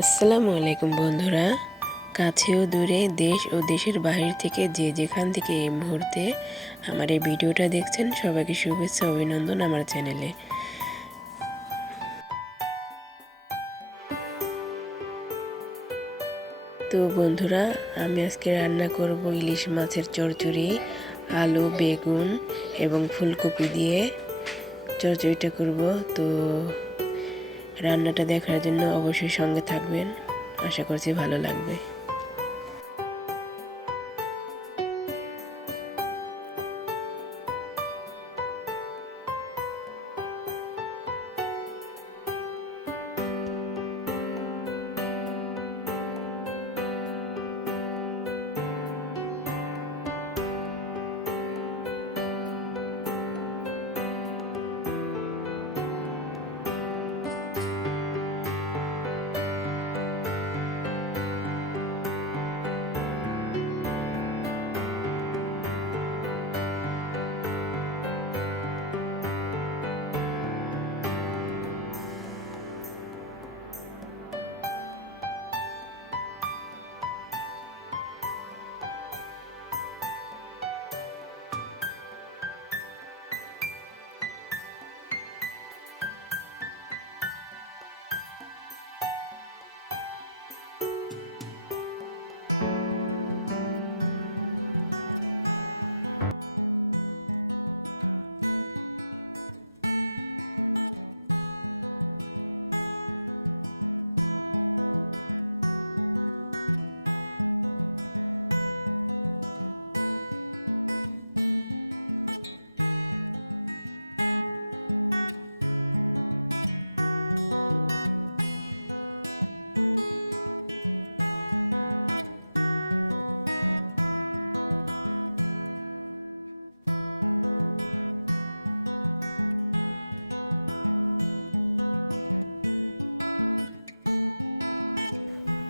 আসসালামু আলাইকুম বন্ধুরা, কাছে ও দূরে, দেশ ও দেশের বাহির থেকে যে যেখান থেকে এই মুহূর্তে আমার এই ভিডিওটা দেখছেন, সবাইকে শুভেচ্ছা অভিনন্দন আমার চ্যানেলে। তো বন্ধুরা, আমি আজকে রান্না করব ইলিশ মাছের চচ্চড়ি, আলু, বেগুন এবং ফুলকপি দিয়ে চচ্চড়িটা করব। তো রান্নাটা দেখার জন্য অবশ্যই সঙ্গে থাকবেন, আশা করছি ভালো লাগবে।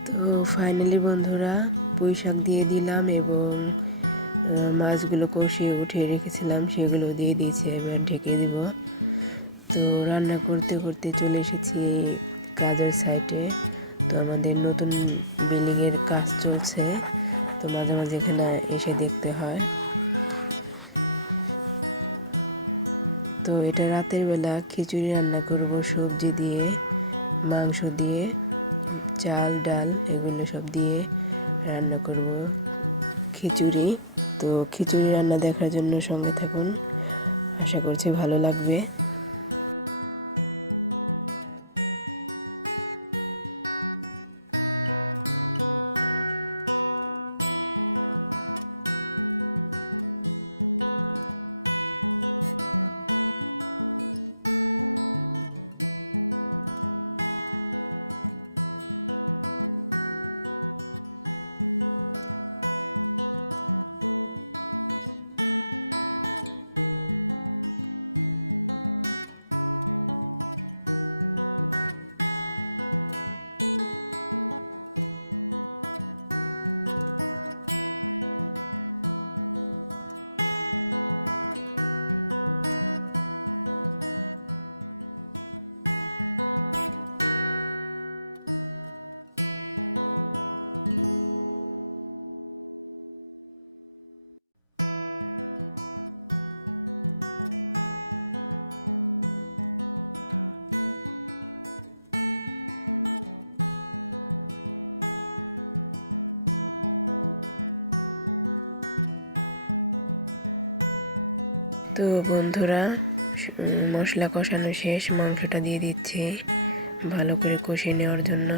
তো ফাইনালি বন্ধুরা, পুঁই শাক দিয়ে দিলাম এবং মাছগুলো কষিয়ে উঠিয়ে রেখেছিলাম সেগুলো দিয়ে দিয়েছি। এবার ঢেকে দিব। তো রান্না করতে করতে চলে এসেছি কাজের সাইটে। তো আমাদের নতুন বিল্ডিংয়ের কাজ চলছে, তো মাঝে মাঝে এখানে এসে দেখতে হয়। তো এটা রাতের বেলা খিচুড়ি রান্না করব, সবজি দিয়ে, মাংস দিয়ে, চাল ডাল এগুলো সব দিয়ে রান্না করব খিচুড়ি। তো খিচুড়ি রান্না দেখার জন্য সঙ্গে থাকুন, আশা করছি ভালো লাগবে। তো বন্ধুরা, মশলা কষানো শেষ, মাংসটা দিয়ে দিচ্ছি ভালো করে কষিয়ে নেওয়ার জন্য।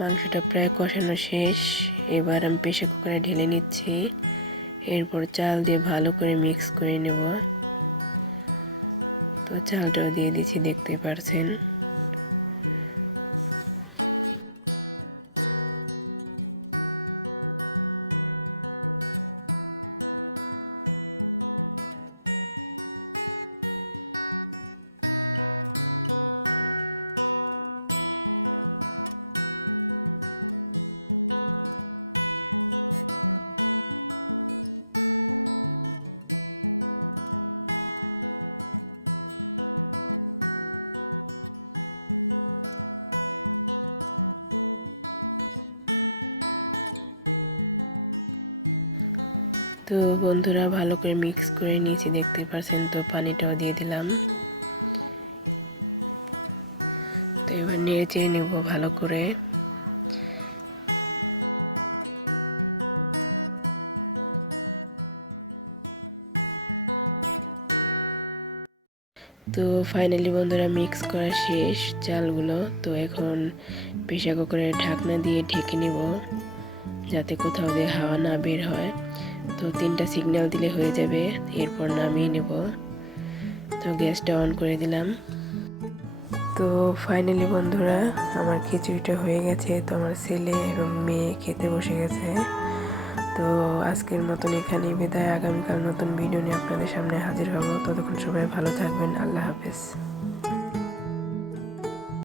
মাংসটা প্রায় কষানো শেষ, এবার আমি প্রেসার কুকারে ঢেলে নিচ্ছি এরপর চাল দিয়ে ভালো করে মিক্স করে নেব। তো চালটাও দিয়ে দিচ্ছি, দেখতে পারছেন। তো বন্ধুরা ভালো করে মিক্স করে নিয়েছি, দেখতে পাচ্ছেন। তো পানিটাও দিয়ে দিলাম। তো এবার নেড়ে চেড়ে নিব ভালো করে। তো ফাইনালি বন্ধুরা মিক্স করা শেষ চালগুলো। তো এখন প্রেসার কুকারের ঢাকনা দিয়ে ঢেকে নিব, যাতে কোথাও দিয়ে হাওয়া না বের হয়। তো 3টা সিগন্যাল দিলে হয়ে যাবে। এরপর নামিয়ে নেব। তো গ্যাসটা অন করে দিলাম। তো ফাইনালি বন্ধুরা আমার খিচুড়িটা হয়ে গেছে। তো আমার ছেলে এবং মেয়ে খেতে বসে গেছে। তো আজকের মতন এখানেই বিদায়। আগামীকাল নতুন ভিডিও নিয়ে আপনাদের সামনে হাজির হব। ততক্ষণ সবাই ভালো থাকবেন। আল্লাহ হাফেজ।